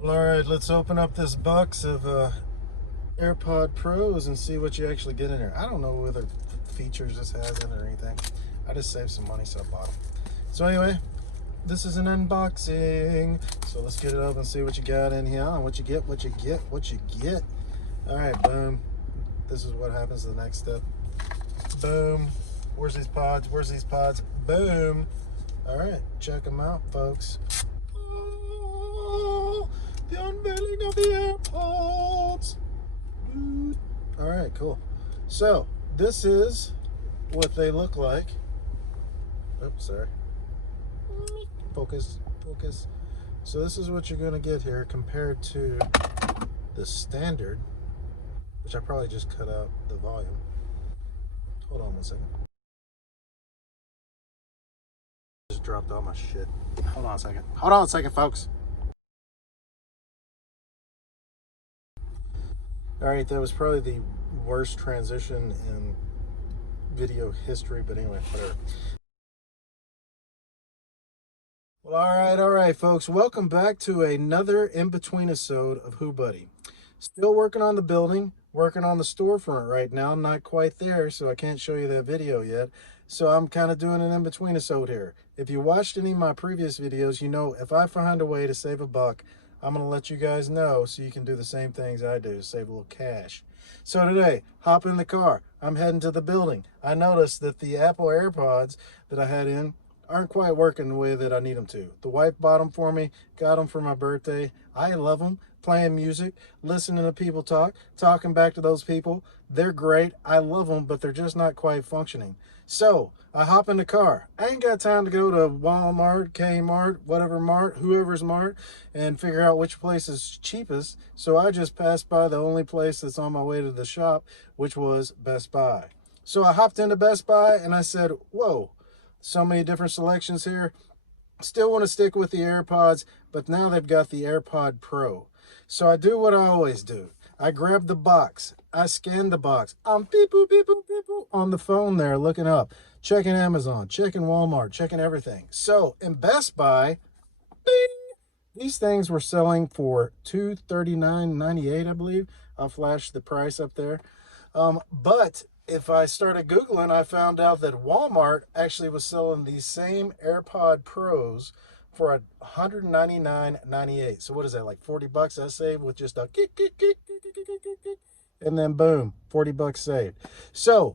Well, all right, let's open up this box of AirPod Pros and see what you actually get in there. I don't know what other features this has in it or anything. I just saved some money, so I bought them. So anyway, this is an unboxing. So let's get it up and see what you got in here and what you get, what you get, what you get. All right, boom. This is what happens the next step. Boom. Where's these pods? Where's these pods? Boom. All right, check them out, folks. Oh, the unveiling of the AirPods. All right, cool. So this is what they look like. Oops, sorry. Focus, focus. So this is what you're gonna get here compared to the standard, which I probably just cut out the volume. Hold on one second. Just dropped all my shit. Hold on a second. Hold on a second, folks. All right, that was probably the worst transition in video history, but anyway, whatever. Well, all right, folks. Welcome back to another in-between episode of Who Buddy. Still working on the building, working on the storefront right now. I'm not quite there, so I can't show you that video yet. So I'm kind of doing an in-between episode here. If you watched any of my previous videos, you know if I find a way to save a buck, I'm going to let you guys know so you can do the same things I do, save a little cash. So today, hop in the car. I'm heading to the building. I noticed that the Apple AirPods that I had in aren't quite working the way that I need them to. The wife bought them for me, got them for my birthday. I love them. Playing music, listening to people talk, talking back to those people. They're great. I love them, but they're just not quite functioning. So I hop in the car. I ain't got time to go to Walmart, Kmart, whatever mart, whoever's mart, and figure out which place is cheapest. So I just passed by the only place that's on my way to the shop, which was Best Buy. So I hopped into Best Buy and I said, whoa, so many different selections here. Still want to stick with the AirPods, but now they've got the AirPod Pro. So I do what I always do. I grab the box. I scan the box. I'm beep boop, beep boop, beep boop on the phone there, looking up, checking Amazon, checking Walmart, checking everything. So in Best Buy, bing, these things were selling for $239.98, I believe. I'll flash the price up there. But if I started Googling, I found out that Walmart actually was selling these same AirPod Pros for $199.98. So what is that, like 40 bucks I saved with just a and then boom, 40 bucks saved. So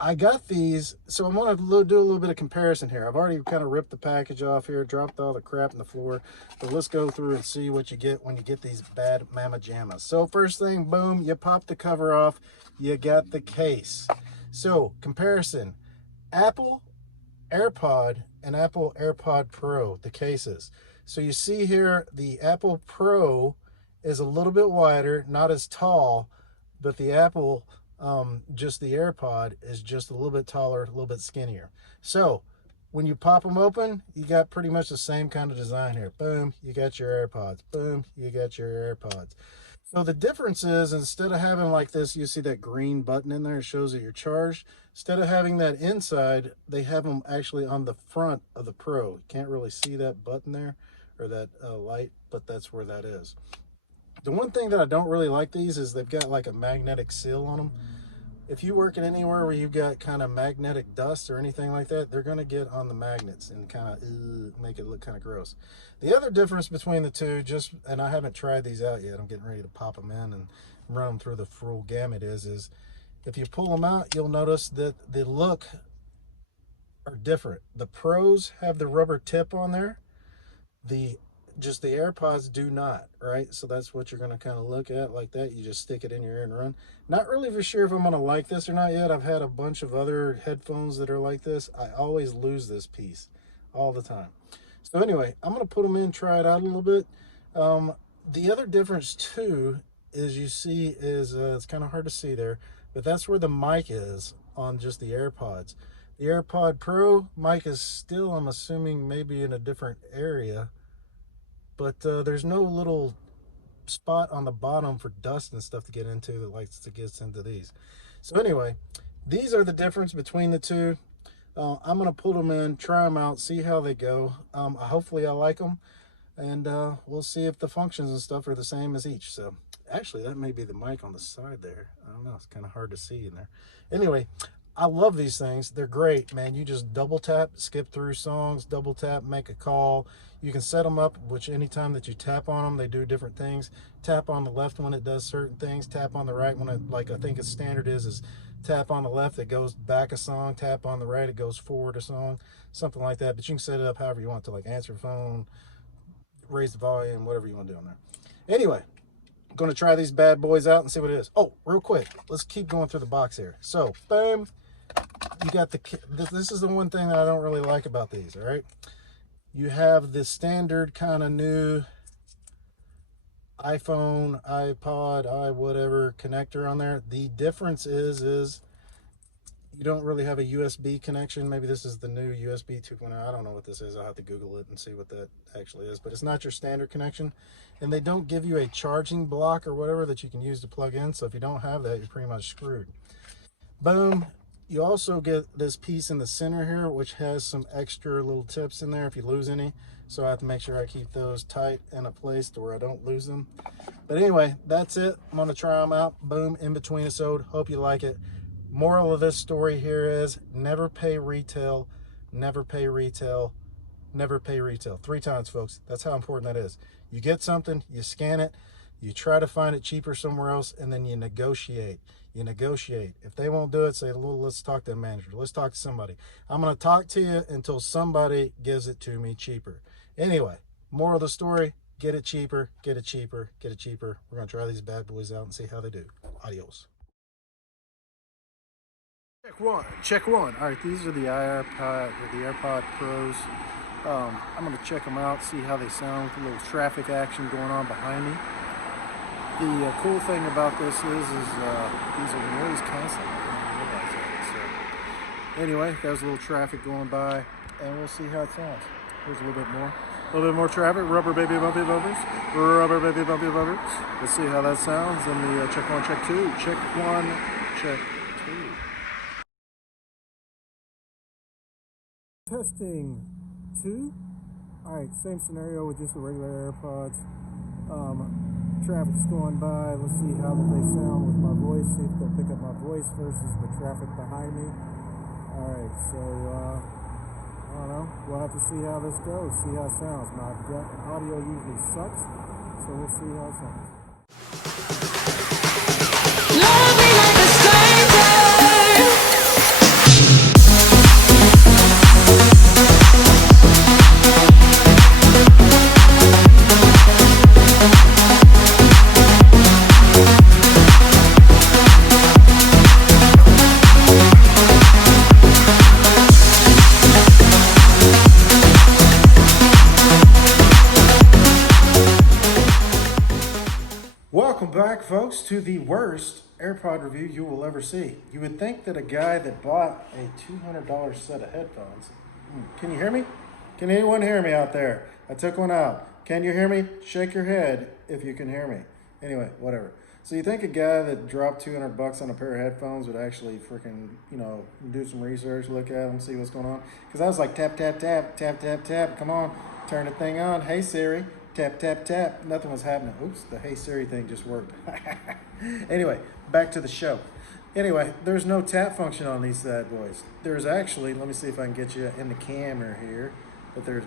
I got these, so I want to do a little bit of comparison here. I've already kind of ripped the package off here, dropped all the crap on the floor, but let's go through and see what you get when you get these bad mama jammas. So first thing, boom, you pop the cover off, you got the case. So comparison, Apple AirPod and Apple AirPod Pro, the cases. So you see here, the Apple Pro is a little bit wider, not as tall, but the Apple just the AirPod is just a little bit taller, a little bit skinnier. So when you pop them open, you got pretty much the same kind of design here. Boom, you got your AirPods. Boom, you got your AirPods. So the difference is, instead of having like this, you see that green button in there, it shows that you're charged. Instead of having that inside, they have them actually on the front of the Pro. You can't really see that button there, or that light, but that's where that is. The one thing that I don't really like these is they've got like a magnetic seal on them. If you work in anywhere where you've got kind of magnetic dust or anything like that, they're going to get on the magnets and kind of make it look kind of gross. The other difference between the two, and I haven't tried these out yet, I'm getting ready to pop them in and run them through the full gamut, is if you pull them out, you'll notice that the look are different. The Pros have the rubber tip on there. The AirPods do not, right? So that's what you're going to kind of look at like that. You just stick it in your ear and run. Not really for sure if I'm going to like this or not yet. I've had a bunch of other headphones that are like this. I always lose this piece all the time. So anyway, I'm going to put them in, try it out a little bit. The other difference too is, you see, is it's kind of hard to see there, but that's where the mic is on just the AirPods. The AirPod Pro mic is still, I'm assuming, maybe in a different area, but there's no little spot on the bottom for dust and stuff to get into that likes to get into these. So anyway, these are the difference between the two. I'm going to put them in, try them out, see how they go. Hopefully I like them. and we'll see if the functions and stuff are the same as each. So actually, that may be the mic on the side there. I don't know. It's kind of hard to see in there. Anyway, I love these things. They're great, man. You just double tap, skip through songs, double tap, make a call. You can set them up, which anytime that you tap on them, they do different things. Tap on the left when it does certain things. Tap on the right when it, like I think its standard is tap on the left, it goes back a song. Tap on the right, it goes forward a song. Something like that. But you can set it up however you want to, like answer phone, raise the volume, whatever you want to do on there. Anyway, I'm going to try these bad boys out and see what it is. Oh, real quick, let's keep going through the box here. So, boom, you got this is the one thing that I don't really like about these, all right? You have the standard kind of new iPhone, iPod, whatever connector on there. The difference is you don't really have a USB connection. Maybe this is the new USB 2.0. I don't know what this is. I'll have to Google it and see what that actually is. But it's not your standard connection. And they don't give you a charging block or whatever that you can use to plug in. So if you don't have that, you're pretty much screwed. Boom. You also get this piece in the center here, which has some extra little tips in there if you lose any. So I have to make sure I keep those tight in a place to where I don't lose them. But anyway, that's it. I'm going to try them out. Boom, in between episode. Hope you like it. Moral of this story here is never pay retail, never pay retail, never pay retail. 3 times, folks. That's how important that is. You get something, you scan it, you try to find it cheaper somewhere else, and then you negotiate. You negotiate. If they won't do it, say, well, let's talk to the manager. Let's talk to somebody. I'm going to talk to you until somebody gives it to me cheaper. Anyway, moral of the story, get it cheaper, get it cheaper, get it cheaper. We're going to try these bad boys out and see how they do. Adios. Check one, check one. All right, these are the AirPod Pros. I'm gonna check them out, see how they sound with a little traffic action going on behind me. The cool thing about this is these are noise canceling. I didn't realize that. So anyway, there's a little traffic going by, and we'll see how it sounds. Here's a little bit more traffic. Rubber baby bumpy bumpers, rubber baby bumpy bumpers. Let's see how that sounds. And the check one, check two, check one, check two. Testing 2. All right, same scenario with just the regular AirPods. Traffic's going by. Let's see how they sound with my voice. See if they'll pick up my voice versus the traffic behind me. All right, so I don't know. We'll have to see how this goes. See how it sounds. My audio usually sucks, so we'll see how it sounds. Welcome back, folks, to the worst AirPod review you will ever see. You would think that a guy that bought a $200 set of headphones... Can you hear me? Can anyone hear me out there? I took one out. Can you hear me? Shake your head if you can hear me. Anyway, whatever. So you think a guy that dropped $200 on a pair of headphones would actually freaking, do some research, look at them, see what's going on? Because I was like, tap, tap, tap, tap, tap, tap. Come on, turn the thing on. Hey, Siri. Tap, tap, tap. Nothing was happening. Oops, the Hey Siri thing just worked. Anyway, back to the show. Anyway, there's no tap function on these bad boys. There's actually, let me see if I can get you in the camera here. But there's,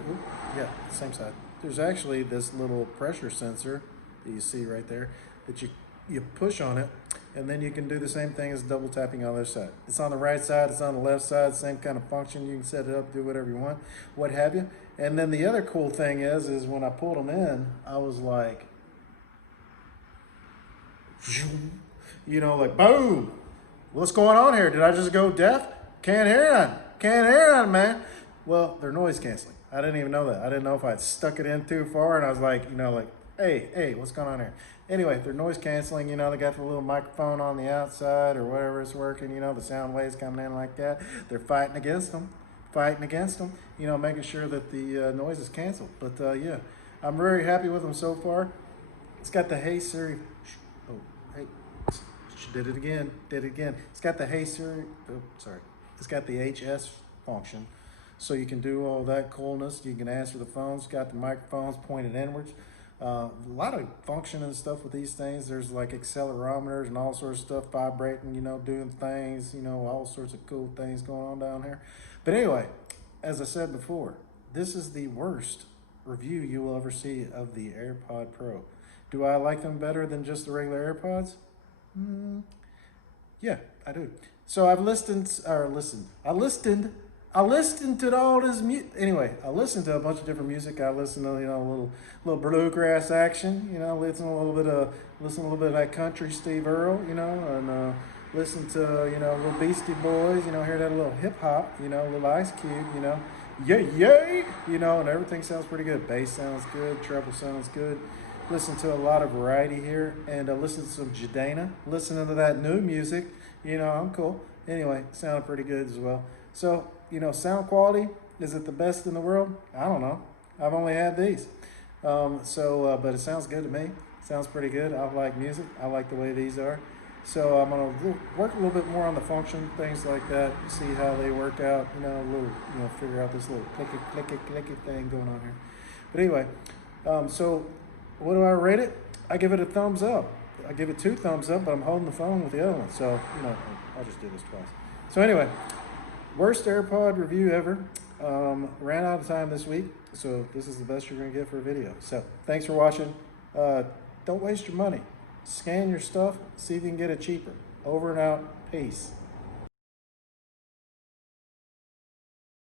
same side. There's actually this little pressure sensor that you see right there that you push on it, and then you can do the same thing as double tapping on the other side. It's on the right side, it's on the left side, same kind of function. You can set it up, do whatever you want, what have you. And then the other cool thing is when I pulled them in, I was like, like boom. What's going on here? Did I just go deaf? Can't hear none. Can't hear none, man. Well, they're noise canceling. I didn't even know that. I didn't know if I'd stuck it in too far, and I was like, hey, what's going on here? Anyway, they're noise canceling, they got the little microphone on the outside or whatever is working, the sound waves coming in like that. They're fighting against them, making sure that the noise is canceled. But yeah, I'm very happy with them so far. It's got the Hey Siri, she did it again. It's got the Hey Siri, it's got the HS function. so you can do all that coolness. You can answer the phones, got the microphones pointed inwards. A lot of function and stuff with these things. There's like accelerometers and all sorts of stuff vibrating, you know, doing things, you know, all sorts of cool things going on down here. But anyway, as I said before, this is the worst review you will ever see of the AirPod Pro. Do I like them better than just the regular AirPods? Yeah, I do. So I've I listened to all this music. Anyway, I listened to a bunch of different music. I listened to, you know, a little bluegrass action, you know, listen a little bit of that country Steve Earle, you know, and listen to, you know, little Beastie Boys, you know, hear that little hip hop, you know, little Ice Cube, you know, yay, you know, and everything sounds pretty good. Bass sounds good, treble sounds good. Listen to a lot of variety here, and listen to some Jadena. Listening to that new music, you know, I'm cool. Anyway, sounded pretty good as well. So, you know, sound quality, is it the best in the world? I don't know. I've only had these. But it sounds good to me. Sounds pretty good. I like music. I like the way these are. So I'm gonna work a little bit more on the function, things like that, see how they work out, you know, figure out this little clicky thing going on here. But anyway, so what do I rate it? I give it a thumbs up. I give it 2 thumbs up, but I'm holding the phone with the other one. So, you know, I'll just do this twice. So anyway, worst AirPod review ever. Ran out of time this week, so this is the best you're gonna get for a video. So thanks for watching. Don't waste your money. Scan your stuff, see if you can get it cheaper. Over and out, peace.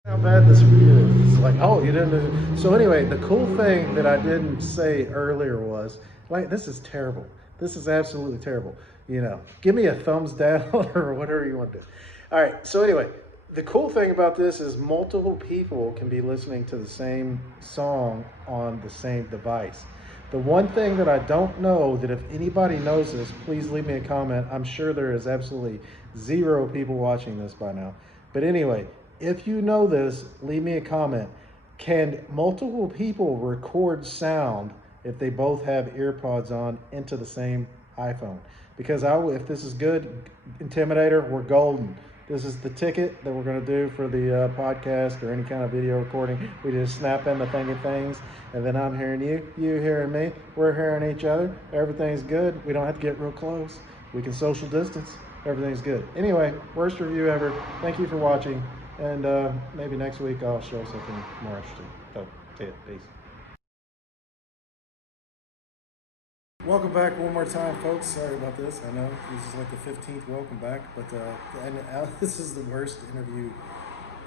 How bad this review is. It's like, oh, you didn't do. So anyway, the cool thing that I didn't say earlier was, like, this is terrible. This is absolutely terrible. You know, give me a thumbs down or whatever you want to do. All right, so anyway, the cool thing about this is multiple people can be listening to the same song on the same device. The one thing that I don't know, that if anybody knows this, please leave me a comment. I'm sure there is absolutely 0 people watching this by now. But anyway, if you know this, leave me a comment. Can multiple people record sound if they both have earpods on into the same iPhone? Because if this is good, Intimidator, we're golden. This is the ticket that we're going to do for the podcast or any kind of video recording. We just snap in the thing of things, and then I'm hearing you, you hearing me, we're hearing each other. Everything's good. We don't have to get real close. We can social distance. Everything's good. Anyway, worst review ever. Thank you for watching, and maybe next week I'll show something more interesting. So, see ya. Peace. Welcome back one more time, folks. Sorry about this. I know this is like the 15th welcome back, but this is the worst interview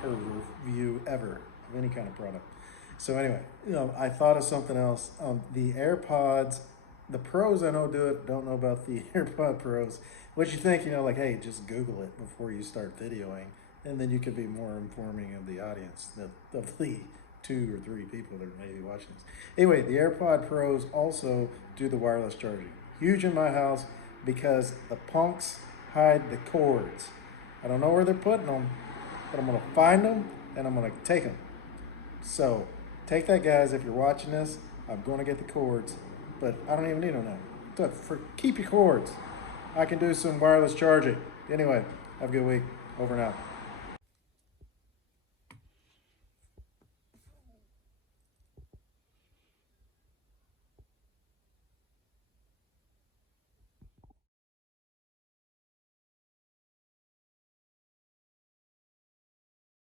or review ever of any kind of product. So anyway, you know, I thought of something else. The AirPods, the Pros I know do it, don't know about the AirPod Pros. What you think, you know, like, hey, just Google it before you start videoing, and then you could be more informing of the audience, of the 2 or 3 people that may be watching this. Anyway, the AirPod Pros also do the wireless charging. Huge in my house because the punks hide the cords. I don't know where they're putting them, but I'm gonna find them and I'm gonna take them. So take that, guys. If you're watching this, I'm gonna get the cords, but I don't even need them now. Keep your cords. I can do some wireless charging. Anyway, have a good week. Over and out.